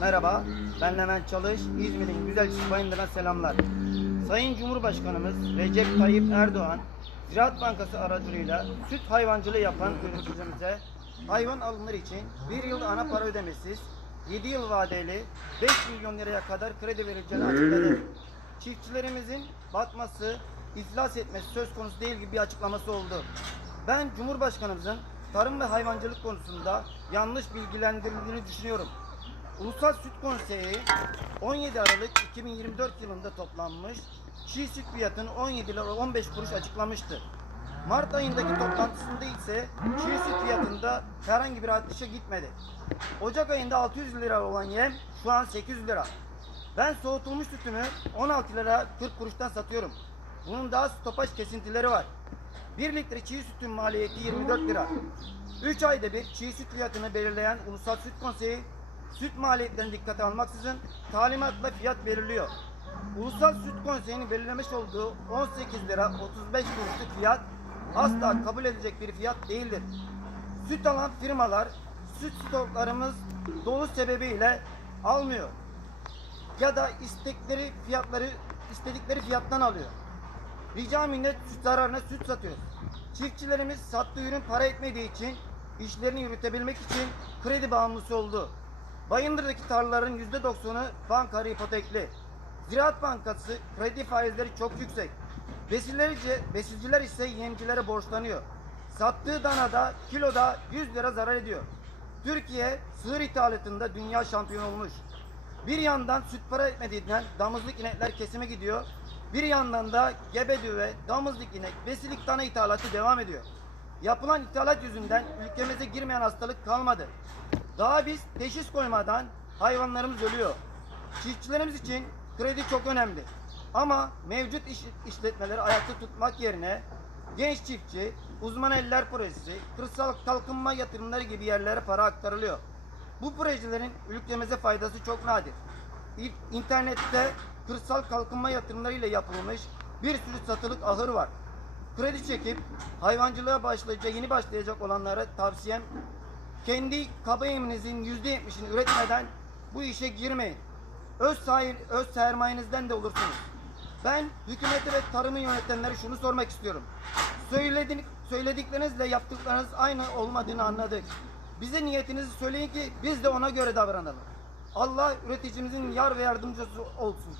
Merhaba, ben Levent Çalış, İzmir'in güzel Bayındır'a selamlar. Sayın Cumhurbaşkanımız Recep Tayyip Erdoğan, Ziraat Bankası aracılığıyla süt hayvancılığı yapan üreticimize hayvan alımları için bir yıl ana para ödemesiz, 7 yıl vadeli 5 milyon liraya kadar kredi verileceğini açıkladı. Çiftçilerimizin batması, iflas etmesi söz konusu değil gibi bir açıklaması oldu. Ben Cumhurbaşkanımızın tarım ve hayvancılık konusunda yanlış bilgilendirildiğini düşünüyorum. Ulusal Süt Konseyi 17 Aralık 2024 yılında toplanmış çiğ süt fiyatını 17 lira 15 kuruş açıklamıştı. Mart ayındaki toplantısında ise çiğ süt fiyatında herhangi bir artışa gitmedi. Ocak ayında 600 lira olan yem şu an 800 lira. Ben soğutulmuş sütümü 16 lira 40 kuruştan satıyorum. Bunun daha stopaj kesintileri var. 1 litre çiğ sütün maliyeti 24 lira. 3 ayda bir çiğ süt fiyatını belirleyen Ulusal Süt Konseyi süt maliyetlerini dikkate almaksızın talimatla fiyat belirliyor. Ulusal Süt Konseyi'nin belirlemiş olduğu 18 lira 35 kuruşluk fiyat asla kabul edilecek bir fiyat değildir. Süt alan firmalar süt stoklarımız dolu sebebiyle almıyor ya da istekleri fiyatları istedikleri fiyattan alıyor. Rica minnet süt zararına süt satıyor. Çiftçilerimiz sattığı ürün para etmediği için işlerini yürütebilmek için kredi bağımlısı oldu. Bayındır'daki tarlaların %90'ı banka ipotekli. Ziraat Bankası kredi faizleri çok yüksek. Besiciler, besiciler ise yemcilere borçlanıyor. Sattığı danada kiloda 100 lira zarar ediyor. Türkiye sığır ithalatında dünya şampiyonu olmuş. Bir yandan süt para etmediğinden damızlık inekler kesime gidiyor. Bir yandan da gebe düve, damızlık inek, besilik dana ithalatı devam ediyor. Yapılan ithalat yüzünden ülkemize girmeyen hastalık kalmadı. Daha biz teşhis koymadan hayvanlarımız ölüyor. Çiftçilerimiz için kredi çok önemli. Ama mevcut iş, işletmeleri ayakta tutmak yerine genç çiftçi, uzman eller projesi, kırsal kalkınma yatırımları gibi yerlere para aktarılıyor. Bu projelerin ülkemize faydası çok nadir. İnternette kırsal kalkınma yatırımları ile yapılmış bir sürü satılık ahır var. Kredi çekip hayvancılığa başlayacak, yeni başlayacak olanlara tavsiyem kendi kaba yüzde yetmişini üretmeden bu işe girmeyin. Öz, sahil, öz sermayenizden de olursunuz. Ben hükümeti ve tarımı yönetenlere şunu sormak istiyorum. Söyledik, söylediklerinizle yaptıklarınız aynı olmadığını anladık. Bize niyetinizi söyleyin ki biz de ona göre davranalım. Allah üreticimizin yar ve yardımcısı olsun.